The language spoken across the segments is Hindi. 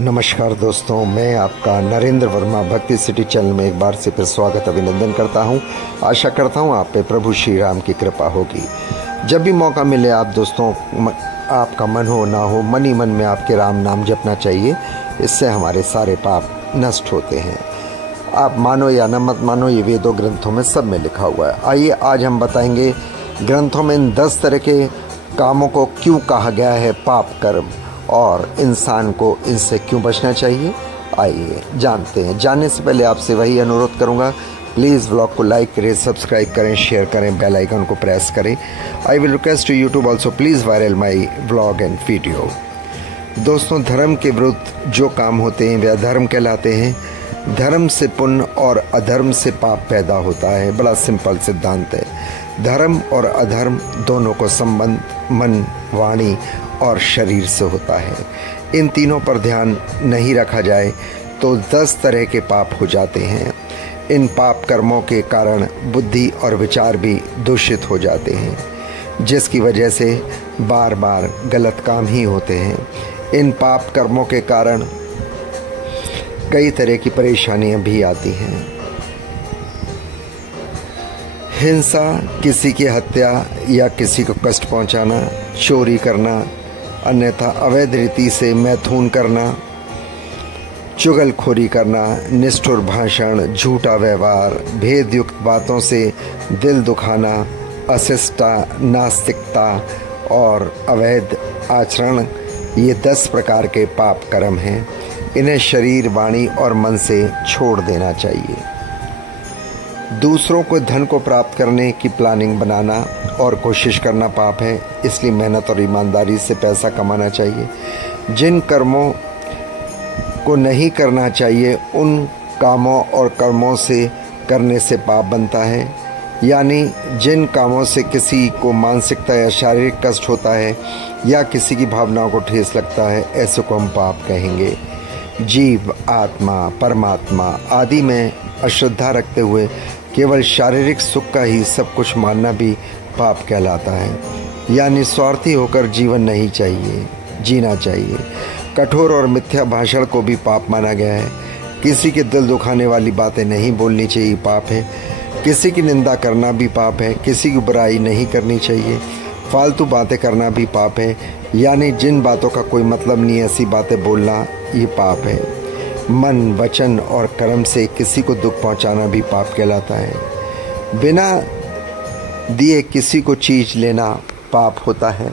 नमस्कार दोस्तों, मैं आपका नरेंद्र वर्मा भक्ति सिटी चैनल में एक बार से फिर स्वागत अभिनंदन करता हूं। आशा करता हूं आप पे प्रभु श्री राम की कृपा होगी। जब भी मौका मिले आप दोस्तों, आपका मन हो ना हो, मन ही मन में आपके राम नाम जपना चाहिए। इससे हमारे सारे पाप नष्ट होते हैं। आप मानो या न मत मानो, ये वेदों ग्रंथों में सब में लिखा हुआ है। आइए आज हम बताएंगे ग्रंथों में इन 10 तरह के कामों को क्यों कहा गया है पाप कर्म, और इंसान को इनसे क्यों बचना चाहिए। आइए जानते हैं। जानने से पहले आपसे वही अनुरोध करूंगा, प्लीज़ व्लॉग को लाइक करें, सब्सक्राइब करें, शेयर करें, बेल आइकन को प्रेस करें। I will request to YouTube also please viral my vlog and video. दोस्तों, धर्म के विरुद्ध जो काम होते हैं वे अधर्म कहलाते हैं। धर्म से पुण्य और अधर्म से पाप पैदा होता है। बड़ा सिंपल सिद्धांत है। धर्म और अधर्म दोनों को संबंध मन, वाणी और शरीर से होता है। इन तीनों पर ध्यान नहीं रखा जाए तो 10 तरह के पाप हो जाते हैं। इन पाप कर्मों के कारण बुद्धि और विचार भी दूषित हो जाते हैं, जिसकी वजह से बार बार गलत काम ही होते हैं। इन पाप कर्मों के कारण कई तरह की परेशानियां भी आती हैं। हिंसा, किसी की हत्या या किसी को कष्ट पहुंचाना, चोरी करना, अन्यथा अवैध रीति से मैथुन करना, चुगलखोरी करना, निष्ठुर भाषण, झूठा व्यवहार, भेदयुक्त बातों से दिल दुखाना, अशिष्टता, नास्तिकता और अवैध आचरण, ये 10 प्रकार के पाप कर्म हैं। इन्हें शरीर, वाणी और मन से छोड़ देना चाहिए। दूसरों को धन को प्राप्त करने की प्लानिंग बनाना और कोशिश करना पाप है, इसलिए मेहनत और ईमानदारी से पैसा कमाना चाहिए। जिन कर्मों को नहीं करना चाहिए उन कामों और कर्मों से करने से पाप बनता है। यानी जिन कामों से किसी को मानसिकता या शारीरिक कष्ट होता है या किसी की भावनाओं को ठेस लगता है, ऐसे को हम पाप कहेंगे। जीव, आत्मा, परमात्मा आदि में अश्रद्धा रखते हुए केवल शारीरिक सुख का ही सब कुछ मानना भी पाप कहलाता है। यानी स्वार्थी होकर जीवन नहीं चाहिए, जीना चाहिए। कठोर और मिथ्या भाषण को भी पाप माना गया है। किसी के दिल दुखाने वाली बातें नहीं बोलनी चाहिए, पाप है। किसी की निंदा करना भी पाप है। किसी की बुराई नहीं करनी चाहिए। फालतू बातें करना भी पाप है। यानी जिन बातों का कोई मतलब नहीं, ऐसी बातें बोलना ये पाप है। मन, वचन और कर्म से किसी को दुख पहुंचाना भी पाप कहलाता है। बिना दिए किसी को चीज़ लेना पाप होता है।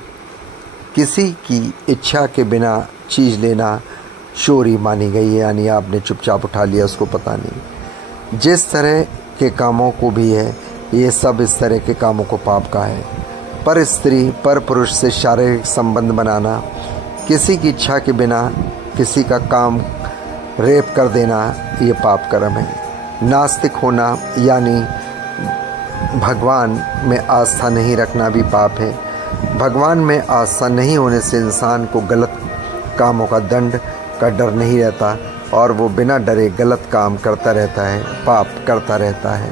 किसी की इच्छा के बिना चीज़ लेना चोरी मानी गई है। यानी आपने चुपचाप उठा लिया, उसको पता नहीं। जिस तरह के कामों को भी है, ये सब इस तरह के कामों को पाप का है। पर स्त्री, पर पुरुष से शारीरिक संबंध बनाना, किसी की इच्छा के बिना किसी का काम रेप कर देना, ये पाप कर्म है। नास्तिक होना यानी भगवान में आस्था नहीं रखना भी पाप है। भगवान में आस्था नहीं होने से इंसान को गलत कामों का दंड का डर नहीं रहता और वो बिना डरे गलत काम करता रहता है, पाप करता रहता है।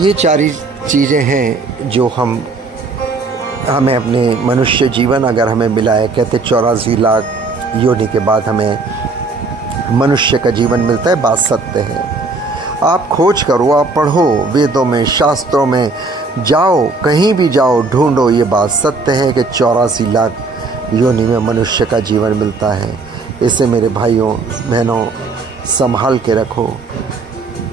ये 4 चीज़ें हैं जो हमें अपने मनुष्य जीवन अगर हमें मिला है, कहते 84 लाख योनि के बाद हमें मनुष्य का जीवन मिलता है। बात सत्य है। आप खोज करो, आप पढ़ो, वेदों में, शास्त्रों में जाओ, कहीं भी जाओ, ढूंढो, ये बात सत्य है कि 84 लाख योनि में मनुष्य का जीवन मिलता है। इसे मेरे भाइयों बहनों संभाल के रखो।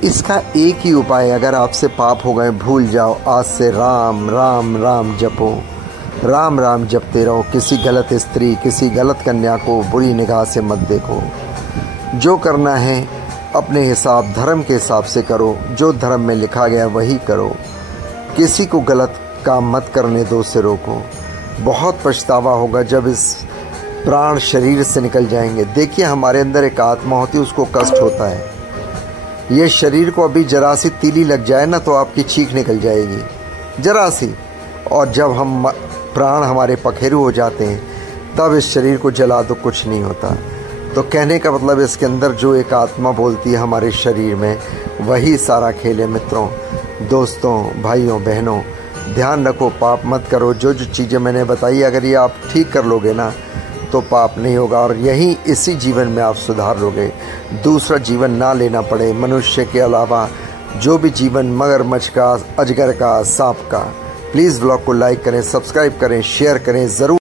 इसका एक ही उपाय, अगर आपसे पाप हो गए भूल जाओ, आज से राम राम राम जपो, राम राम जपते रहो। किसी गलत स्त्री, किसी गलत कन्या को बुरी निगाह से मत देखो। जो करना है अपने हिसाब, धर्म के हिसाब से करो। जो धर्म में लिखा गया वही करो। किसी को गलत काम मत करने दो से रोको। बहुत पछतावा होगा जब इस प्राण शरीर से निकल जाएंगे। देखिए, हमारे अंदर एक आत्मा होती है, उसको कष्ट होता है। ये शरीर को अभी जरा सी तीली लग जाए ना तो आपकी चीख निकल जाएगी, जरा सी। और जब हम प्राण हमारे पखेरु हो जाते हैं तब इस शरीर को जला दो, कुछ नहीं होता। तो कहने का मतलब इसके अंदर जो एक आत्मा बोलती है हमारे शरीर में, वही सारा खेल है। मित्रों, दोस्तों, भाइयों बहनों, ध्यान रखो, पाप मत करो। जो जो चीज़ें मैंने बताई अगर ये आप ठीक कर लोगे ना तो पाप नहीं होगा और यही इसी जीवन में आप सुधार लोगे। दूसरा जीवन ना लेना पड़े मनुष्य के अलावा, जो भी जीवन मगरमच्छ का, अजगर का, सांप का। प्लीज़ व्लॉग को लाइक करें, सब्सक्राइब करें, शेयर करें ज़रूर।